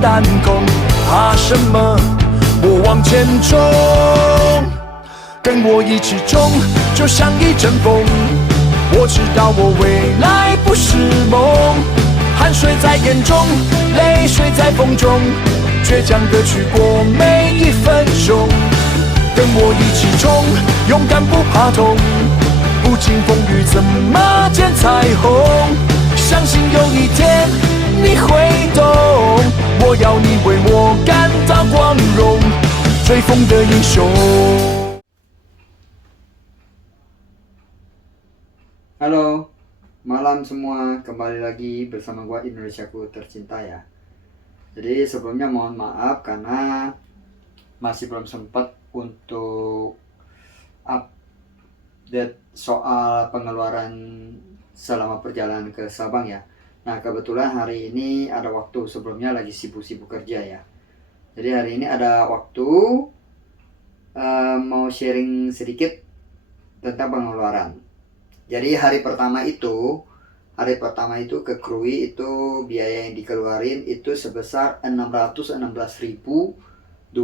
弹孔，怕什么？我往前冲，跟我一起冲，就像一阵风。我知道我未来不是梦，汗水在眼中，泪水在风中，倔强地去过每一分钟。跟我一起冲，勇敢不怕痛，不经风雨怎么见彩虹？相信有一天你会懂，我要你为我感到光荣，追风的英雄。Halo, malam semua, kembali lagi bersama gua Indonesiaku tercinta ya. Jadi sebelumnya mohon maaf karena masih belum sempat untuk update soal pengeluaran selama perjalanan ke Sabang ya. Nah kebetulan hari ini ada waktu, sebelumnya lagi sibuk-sibuk kerja ya. Jadi hari ini ada waktu mau sharing sedikit tentang pengeluaran. Jadi hari pertama itu ke Krui itu biaya yang dikeluarin itu sebesar Rp616.250.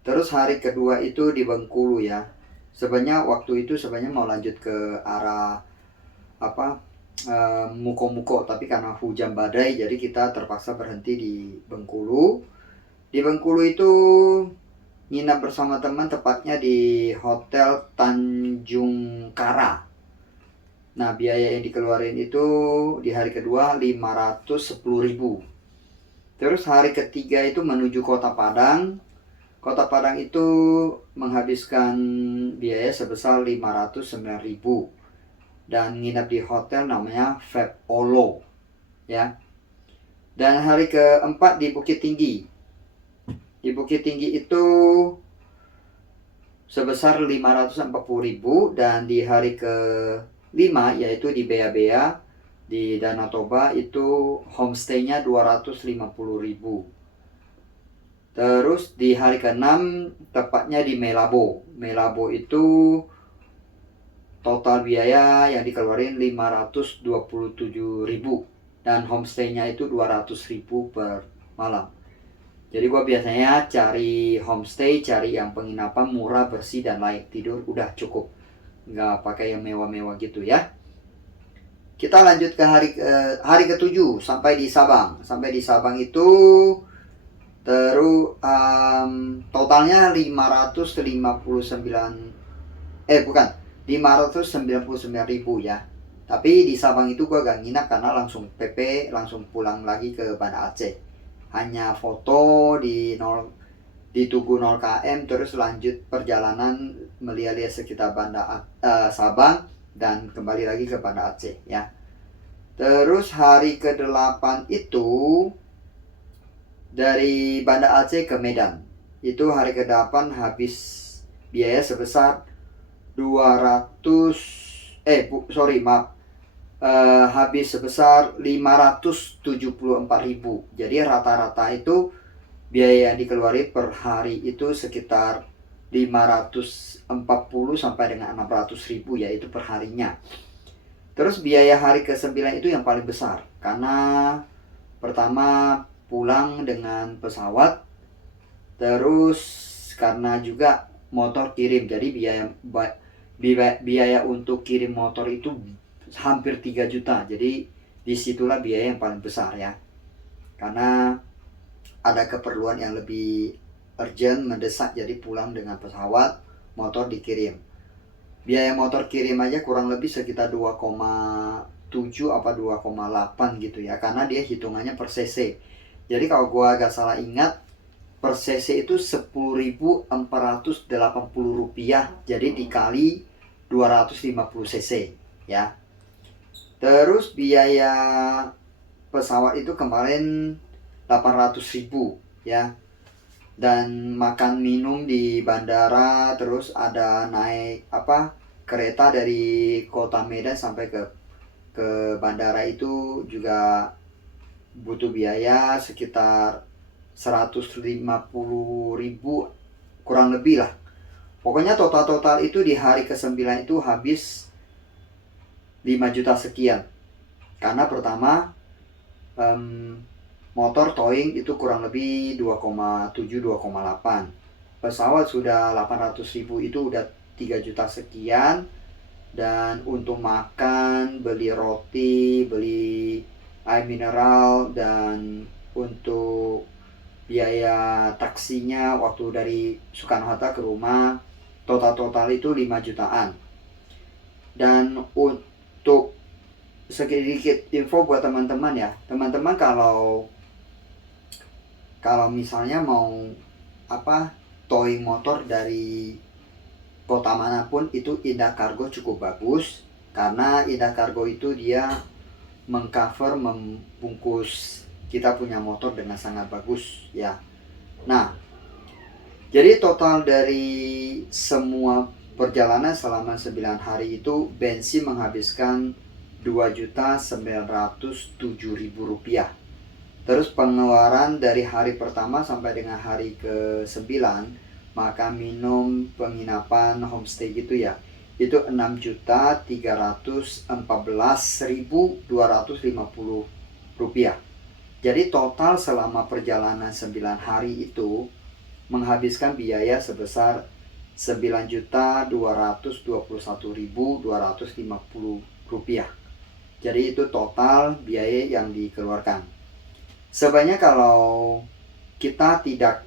Terus hari kedua itu di Bengkulu ya. Sebenarnya waktu itu mau lanjut ke arah Muko-Muko, tapi karena hujan badai jadi kita terpaksa berhenti di Bengkulu. Di Bengkulu itu nginap bersama teman, tepatnya di Hotel Tanjung Kara. Nah biaya yang dikeluarin itu di hari kedua Rp510.000. Terus hari ketiga itu menuju Kota Padang. Kota Padang itu menghabiskan biaya sebesar Rp509.000 dan nginap di hotel namanya Feb Olo ya. Dan hari keempat di Bukit Tinggi. Di Bukit Tinggi itu sebesar Rp540.000 dan di hari ke-5 yaitu di Bea-Bea di Danau Toba itu homestay-nya Rp250.000. Terus di hari ke-6 tepatnya di Melabo. Melabo itu total biaya yang dikeluarin Rp527.000 dan homestay-nya itu Rp200.000 per malam. Jadi gua biasanya cari homestay, cari yang penginapan murah, bersih, dan layak tidur, udah cukup. Nggak pakai yang mewah-mewah gitu ya. Kita lanjut ke hari ke-7 sampai di Sabang. Sampai di Sabang itu terus totalnya 599.000 ya. Tapi di Sabang itu gua gak nginap karena langsung PP, langsung pulang lagi ke Banda Aceh. Hanya foto di Tugu 0 km, terus lanjut perjalanan melihat-lihat sekitar Sabang dan kembali lagi ke Banda Aceh ya. Terus hari ke-8 itu dari Banda Aceh ke Medan. Itu hari ke-8 habis biaya sebesar habis sebesar Rp574.000. Jadi rata-rata itu biaya yang dikeluarin per hari itu sekitar 540 sampai dengan 600.000 ya, itu per harinya. Terus biaya hari ke-9 itu yang paling besar karena pertama pulang dengan pesawat, terus karena juga motor kirim, jadi biaya untuk kirim motor itu hampir 3 juta. Jadi disitulah biaya yang paling besar ya, karena ada keperluan yang lebih urgent, mendesak, jadi pulang dengan pesawat, motor dikirim. Biaya motor kirim aja kurang lebih sekitar 2,7 apa 2,8 gitu ya, karena dia hitungannya per cc. Jadi kalau gua agak salah ingat, per cc itu Rp10.480, jadi dikali 250 cc ya. Terus biaya pesawat itu kemarin 800.000 ya. Dan makan minum di bandara, terus ada naik kereta dari kota Medan sampai ke bandara itu juga butuh biaya sekitar 150.000 kurang lebih lah. Pokoknya total itu di hari ke-9 itu habis 5 juta sekian. Karena pertama motor towing itu kurang lebih 2,7-2,8. Pesawat sudah 800.000, itu udah 3 juta sekian. Dan untuk makan, beli roti, beli air mineral, dan untuk biaya taksinya waktu dari Soekarno-Hatta ke rumah, total itu 5 jutaan. Dan untuk sedikit info buat teman-teman ya, teman-teman kalau misalnya mau towing motor dari kota manapun, itu Indah Cargo cukup bagus, karena Indah Cargo itu dia membungkus kita punya motor dengan sangat bagus ya. Nah, jadi total dari semua perjalanan selama 9 hari itu bensin menghabiskan Rp2.907.000. Terus pengeluaran dari hari pertama sampai dengan hari ke-9, makan minum penginapan homestay gitu ya, itu Rp6.314.250. Jadi total selama perjalanan 9 hari itu menghabiskan biaya sebesar Rp9.221.250. Jadi itu total biaya yang dikeluarkan. Sebenarnya kalau kita tidak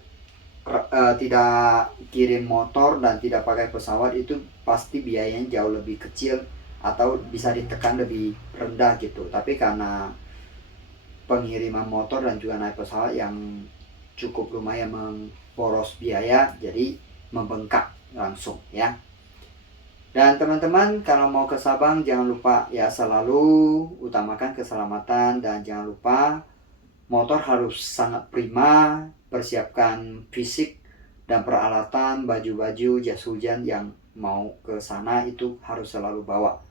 kirim motor dan tidak pakai pesawat, itu pasti biayanya jauh lebih kecil atau bisa ditekan lebih rendah gitu. Tapi karena pengiriman motor dan juga naik pesawat yang cukup lumayan memboros biaya, jadi membengkak langsung ya. Dan teman-teman kalau mau ke Sabang, jangan lupa ya, selalu utamakan keselamatan, dan jangan lupa motor harus sangat prima, persiapkan fisik dan peralatan, baju-baju, jas hujan yang mau ke sana itu harus selalu bawa.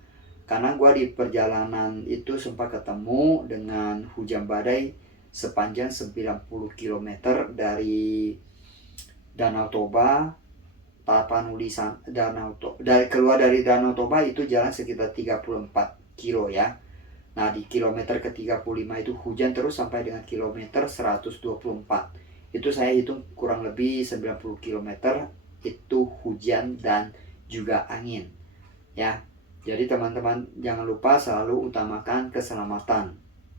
Karena gue di perjalanan itu sempat ketemu dengan hujan badai sepanjang 90 km dari Danau Toba, Tapanuli, keluar dari Danau Toba itu jalan sekitar 34 kilo ya. Nah di kilometer ke-35 itu hujan terus sampai dengan kilometer 124. Itu saya hitung kurang lebih 90 km itu hujan dan juga angin ya. Jadi teman-teman jangan lupa selalu utamakan keselamatan,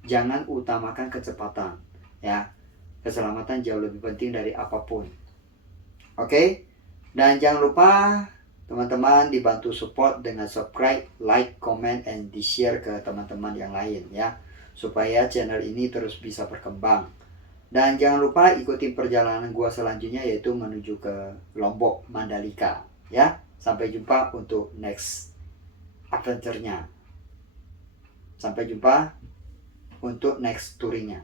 jangan utamakan kecepatan ya. Keselamatan jauh lebih penting dari apapun. Oke? Dan jangan lupa teman-teman dibantu support dengan subscribe, like, comment, and di-share ke teman-teman yang lain ya, supaya channel ini terus bisa berkembang. Dan jangan lupa ikuti perjalanan gua selanjutnya, yaitu menuju ke Lombok, Mandalika ya. Sampai jumpa untuk next adventure-nya. Sampai jumpa untuk next touring-nya.